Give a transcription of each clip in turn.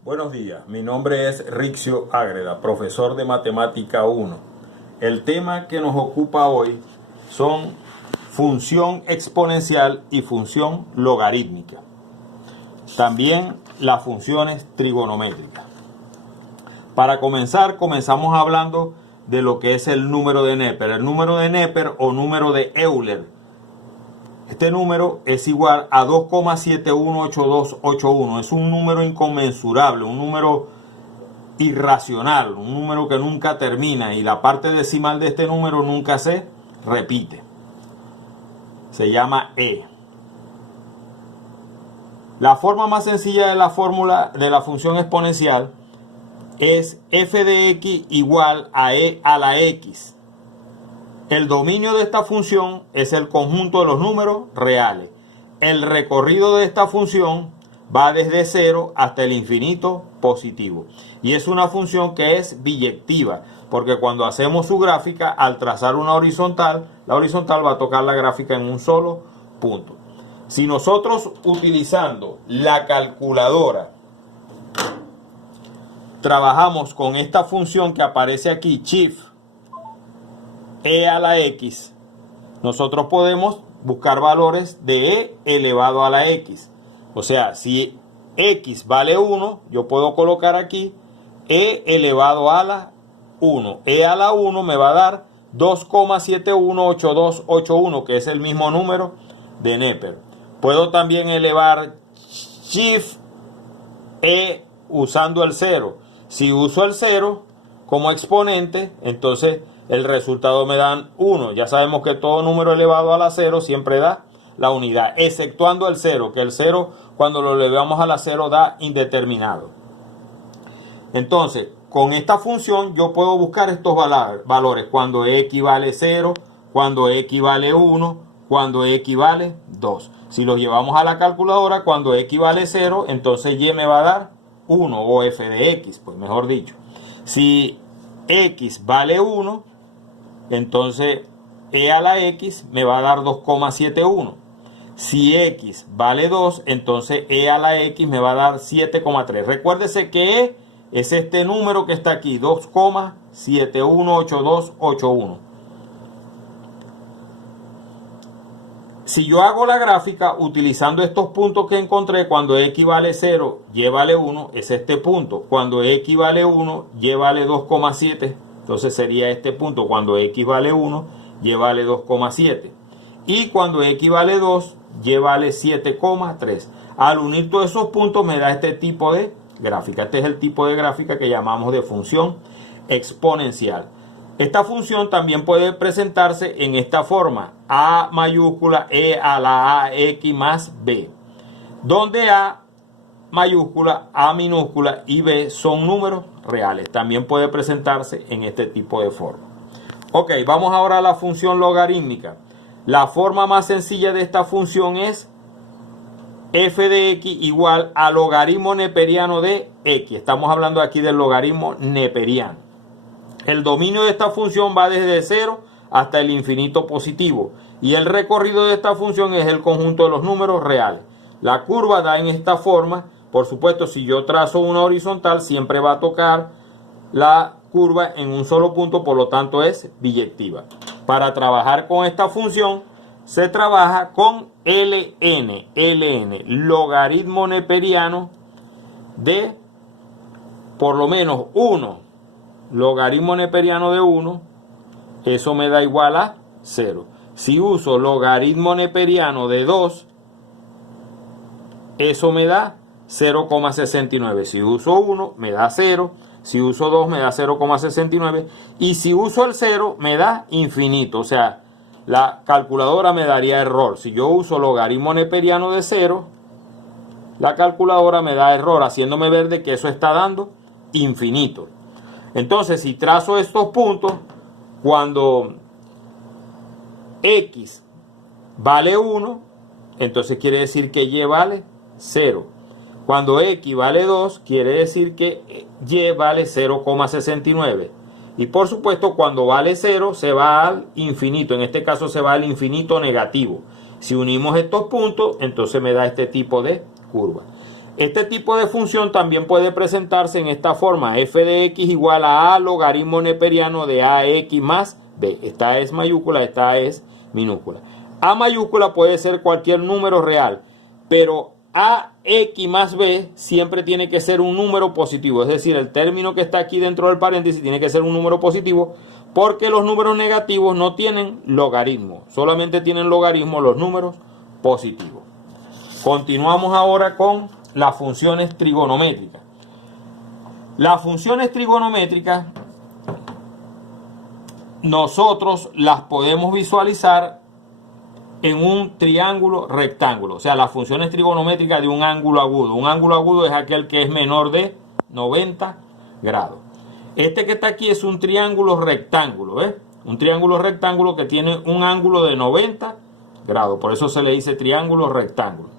Buenos días, mi nombre es Rixio Ágreda, profesor de Matemática 1. El tema que nos ocupa hoy son función exponencial y función logarítmica. También las funciones trigonométricas. Para comenzar, comenzamos hablando de lo que es el número de Neper. El número de Neper o número de Euler. Este número es igual a 2,718281. Es un número inconmensurable, un número irracional, un número que nunca termina y la parte decimal de este número nunca se repite. Se llama E. La forma más sencilla de la fórmula de la función exponencial es f de x igual a e a la x. El dominio de esta función es el conjunto de los números reales. El recorrido de esta función va desde 0 hasta el infinito positivo. Y es una función que es biyectiva, porque cuando hacemos su gráfica, al trazar una horizontal, la horizontal va a tocar la gráfica en un solo punto. Si nosotros utilizando la calculadora trabajamos con esta función que aparece aquí, shift e a la x, nosotros podemos buscar valores de e elevado a la x. O sea, si x vale 1, yo puedo colocar aquí e elevado a la 1. E a la 1 me va a dar 2,718281, que es el mismo número de Neper. Puedo también elevar shift e usando el 0. Si uso el 0 como exponente, entonces el resultado me dan 1. Ya sabemos que todo número elevado a la 0 siempre da la unidad, exceptuando el 0, que el 0 cuando lo elevamos a la 0 da indeterminado. Entonces, con esta función yo puedo buscar estos valores cuando x vale 0, cuando x vale 1, cuando x vale 2. Si los llevamos a la calculadora, cuando x vale 0, entonces y me va a dar 1 o f de x, pues mejor dicho. Si x vale 1, entonces e a la x me va a dar 2,71. Si x vale 2, entonces e a la x me va a dar 7,3. Recuérdese que e es este número que está aquí, 2,718281. Si yo hago la gráfica utilizando estos puntos que encontré, cuando x vale 0, y vale 1, es este punto. Cuando x vale 1, y vale 2,7, entonces sería este punto. Cuando x vale 1, y vale 2,7. Y cuando x vale 2, y vale 7,3. Al unir todos esos puntos me da este tipo de gráfica. Este es el tipo de gráfica que llamamos de función exponencial. Esta función también puede presentarse en esta forma: a mayúscula e a la ax más b, donde a mayúscula, a minúscula y b son números reales. También puede presentarse en este tipo de forma. Ok, vamos ahora a la función logarítmica. La forma más sencilla de esta función es f de x igual a logaritmo neperiano de x. Estamos hablando aquí del logaritmo neperiano. El dominio de esta función va desde 0 hasta el infinito positivo. Y el recorrido de esta función es el conjunto de los números reales. La curva da en esta forma. Por supuesto, si yo trazo una horizontal, siempre va a tocar la curva en un solo punto, por lo tanto es biyectiva. Para trabajar con esta función, se trabaja con ln, logaritmo neperiano de por lo menos 1. Logaritmo neperiano de 1, eso me da igual a 0. Si uso logaritmo neperiano de 2, eso me da 0,69. Si uso 1, me da 0. Si uso 2, me da 0,69. Y si uso el 0, me da infinito. O sea, la calculadora me daría error. Si yo uso logaritmo neperiano de 0, la calculadora me da error, haciéndome ver de que eso está dando infinito. Entonces, si trazo estos puntos, cuando x vale 1, entonces quiere decir que y vale 0. Cuando x vale 2, quiere decir que y vale 0,69. Y por supuesto, cuando vale 0, se va al infinito. En este caso, se va al infinito negativo. Si unimos estos puntos, entonces me da este tipo de curva. Este tipo de función también puede presentarse en esta forma: f de x igual a logaritmo neperiano de ax más b. Esta es mayúscula, esta es minúscula. A mayúscula puede ser cualquier número real, pero ax más b siempre tiene que ser un número positivo. Es decir, el término que está aquí dentro del paréntesis tiene que ser un número positivo, porque los números negativos no tienen logaritmo. Solamente tienen logaritmo los números positivos. Continuamos ahora con las funciones trigonométricas. Las funciones trigonométricas nosotros las podemos visualizar en un triángulo rectángulo. O sea, las funciones trigonométricas de un ángulo agudo. Un ángulo agudo es aquel que es menor de 90 grados. Este que está aquí es un triángulo rectángulo, ¿ves? Un triángulo rectángulo que tiene un ángulo de 90 grados. Por eso se le dice triángulo rectángulo.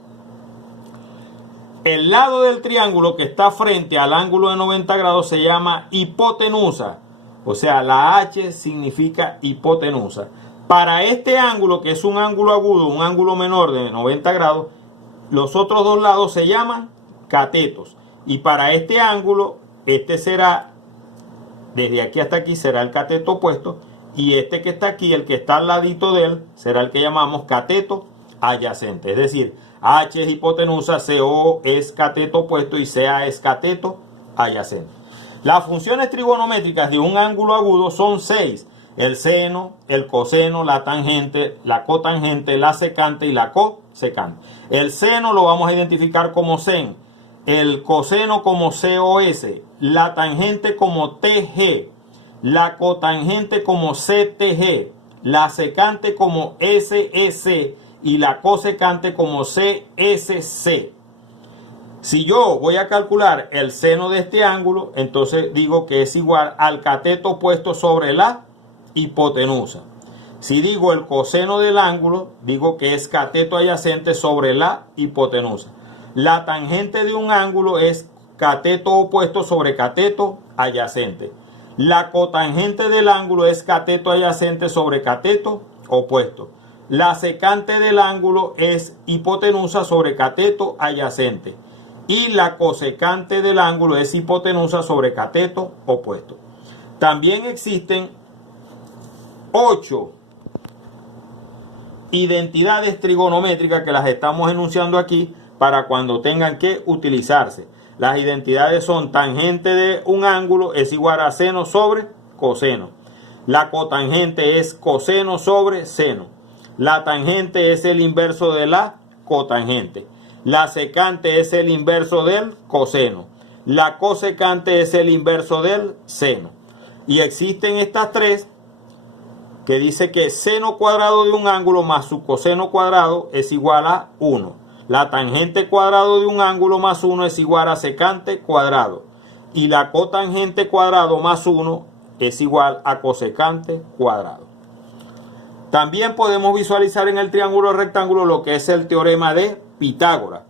El lado del triángulo que está frente al ángulo de 90 grados se llama hipotenusa. O sea, la H significa hipotenusa. Para este ángulo, que es un ángulo agudo, un ángulo menor de 90 grados, los otros dos lados se llaman catetos. Y para este ángulo, este será, desde aquí hasta aquí, será el cateto opuesto. Y este que está aquí, el que está al ladito de él, será el que llamamos cateto adyacente. Es decir, H es hipotenusa, CO es cateto opuesto y CA es cateto adyacente. Las funciones trigonométricas de un ángulo agudo son 6. El seno, el coseno, la tangente, la cotangente, la secante y la cosecante. El seno lo vamos a identificar como sen, el coseno como COS, la tangente como TG, la cotangente como CTG, la secante como SEC y la cosecante como CSC. Si yo voy a calcular el seno de este ángulo, entonces digo que es igual al cateto opuesto sobre la hipotenusa. Si digo el coseno del ángulo, digo que es cateto adyacente sobre la hipotenusa. La tangente de un ángulo es cateto opuesto sobre cateto adyacente. La cotangente del ángulo es cateto adyacente sobre cateto opuesto. La secante del ángulo es hipotenusa sobre cateto adyacente. Y la cosecante del ángulo es hipotenusa sobre cateto opuesto. También existen 8 identidades trigonométricas que las estamos enunciando aquí para cuando tengan que utilizarse. Las identidades son: tangente de un ángulo es igual a seno sobre coseno. La cotangente es coseno sobre seno. La tangente es el inverso de la cotangente. La secante es el inverso del coseno. La cosecante es el inverso del seno. Y existen estas tres que dice que seno cuadrado de un ángulo más su coseno cuadrado es igual a 1. La tangente cuadrado de un ángulo más 1 es igual a secante cuadrado. Y la cotangente cuadrado más 1 es igual a cosecante cuadrado. También podemos visualizar en el triángulo rectángulo lo que es el teorema de Pitágoras,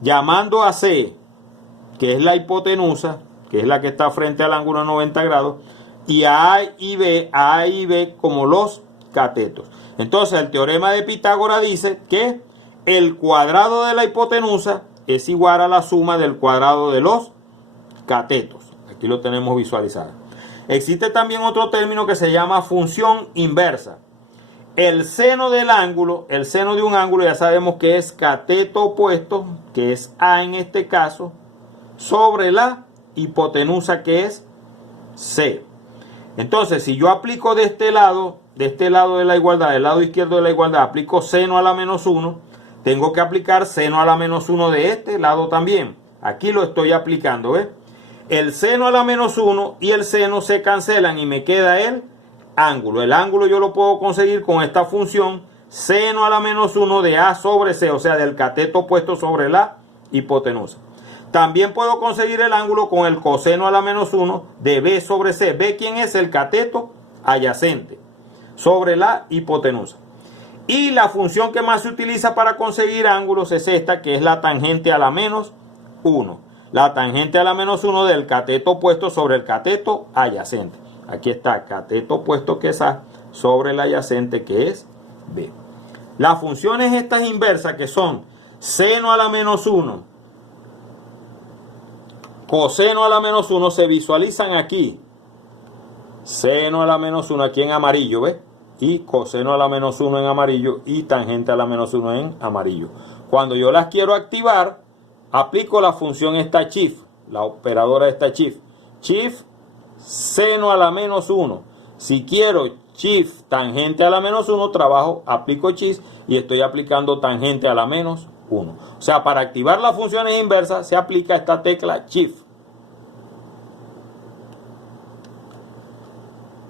llamando a C, que es la hipotenusa, que es la que está frente al ángulo de 90 grados, y a A y B como los catetos. Entonces el teorema de Pitágoras dice que el cuadrado de la hipotenusa es igual a la suma del cuadrado de los catetos. Aquí lo tenemos visualizado. Existe también otro término que se llama función inversa. El seno del ángulo, el seno de un ángulo ya sabemos que es cateto opuesto, que es A en este caso, sobre la hipotenusa, que es C. Entonces, si yo aplico de este lado de la igualdad, del lado izquierdo de la igualdad, aplico seno a la menos 1, tengo que aplicar seno a la menos 1 de este lado también. Aquí lo estoy aplicando, ¿ves? El seno a la menos 1 y el seno se cancelan y me queda el ángulo. El ángulo yo lo puedo conseguir con esta función seno a la menos 1 de A sobre C, o sea, del cateto opuesto sobre la hipotenusa. También puedo conseguir el ángulo con el coseno a la menos 1 de B sobre C. ¿B quién es? El cateto adyacente sobre la hipotenusa. Y la función que más se utiliza para conseguir ángulos es esta, que es la tangente a la menos 1. La tangente a la menos 1 del cateto opuesto sobre el cateto adyacente. Aquí está, cateto opuesto, que es A, sobre el adyacente, que es B. Las funciones estas inversas, que son seno a la menos 1 coseno a la menos 1 se visualizan aquí. Seno a la menos 1 aquí en amarillo, ¿ves? Y coseno a la menos 1 en amarillo y tangente a la menos 1 en amarillo. Cuando yo las quiero activar, aplico la función esta shift, la operadora esta shift. Shift seno a la menos 1. Si quiero shift tangente a la menos 1, trabajo, aplico shift y estoy aplicando tangente a la menos 1. O sea, para activar las funciones inversas se aplica esta tecla shift.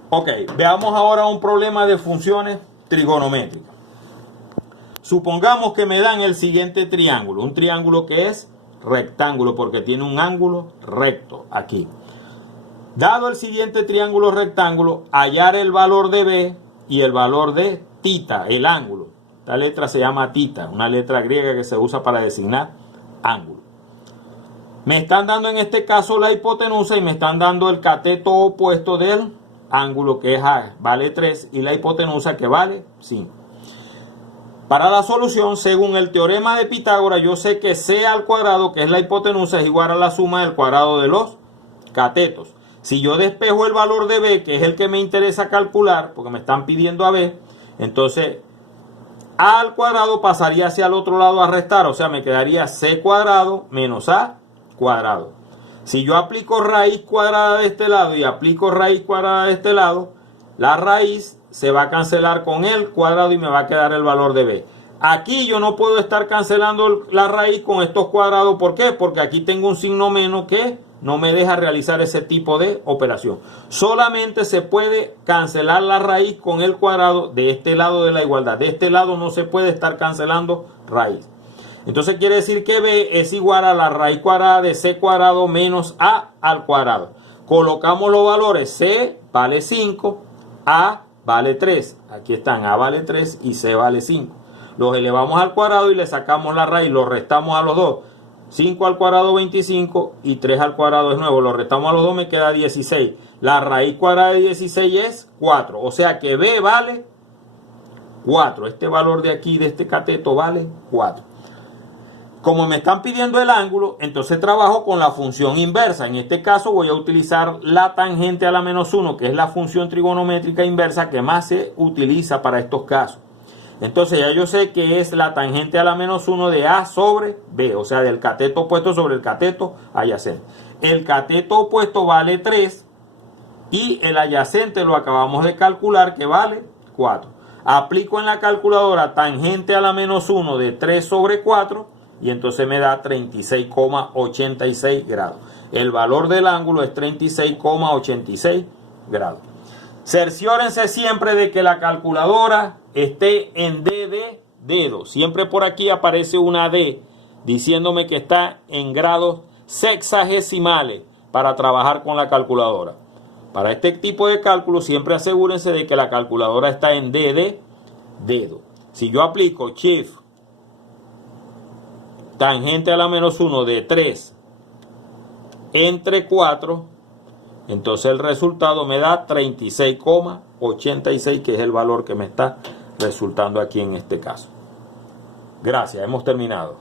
Ok, veamos ahora un problema de funciones trigonométricas. Supongamos que me dan el siguiente triángulo, un triángulo que es rectángulo porque tiene un ángulo recto aquí. Dado el siguiente triángulo rectángulo, hallar el valor de B y el valor de tita, el ángulo. Esta letra se llama tita, una letra griega que se usa para designar ángulo. Me están dando en este caso la hipotenusa y me están dando el cateto opuesto del ángulo que es A, vale 3, y la hipotenusa que vale 5. Para la solución, según el teorema de Pitágoras, yo sé que C al cuadrado, que es la hipotenusa, es igual a la suma del cuadrado de los catetos. Si yo despejo el valor de B, que es el que me interesa calcular, porque me están pidiendo a B, entonces A al cuadrado pasaría hacia el otro lado a restar, o sea, me quedaría C cuadrado menos A cuadrado. Si yo aplico raíz cuadrada de este lado y aplico raíz cuadrada de este lado, la raíz se va a cancelar con el cuadrado y me va a quedar el valor de B. Aquí yo no puedo estar cancelando la raíz con estos cuadrados. ¿Por qué? Porque aquí tengo un signo menos que no me deja realizar ese tipo de operación. Solamente se puede cancelar la raíz con el cuadrado de este lado de la igualdad. De este lado no se puede estar cancelando raíz. Entonces quiere decir que B es igual a la raíz cuadrada de C cuadrado menos A al cuadrado. Colocamos los valores. C vale 5, A vale 3. Aquí están, A vale 3 y C vale 5. Los elevamos al cuadrado y le sacamos la raíz, los restamos a los dos. 5 al cuadrado 25 y 3 al cuadrado es nuevo. Lo restamos a los dos, me queda 16. La raíz cuadrada de 16 es 4. O sea que B vale 4. Este valor de aquí, de este cateto, vale 4. Como me están pidiendo el ángulo, entonces trabajo con la función inversa. En este caso voy a utilizar la tangente a la menos 1, que es la función trigonométrica inversa que más se utiliza para estos casos. Entonces ya yo sé que es la tangente a la menos 1 de A sobre B, o sea, del cateto opuesto sobre el cateto adyacente. El cateto opuesto vale 3 y el adyacente lo acabamos de calcular que vale 4. Aplico en la calculadora tangente a la menos 1 de 3 sobre 4 y entonces me da 36,86 grados. El valor del ángulo es 36,86 grados. Cerciórense siempre de que la calculadora esté en D de dedo. Siempre por aquí aparece una D diciéndome que está en grados sexagesimales para trabajar con la calculadora. Para este tipo de cálculo siempre asegúrense de que la calculadora está en D de dedo. Si yo aplico Shift tangente a la menos 1 de 3 entre 4, entonces el resultado me da 36,86, que es el valor que me está resultando aquí en este caso. Gracias, hemos terminado.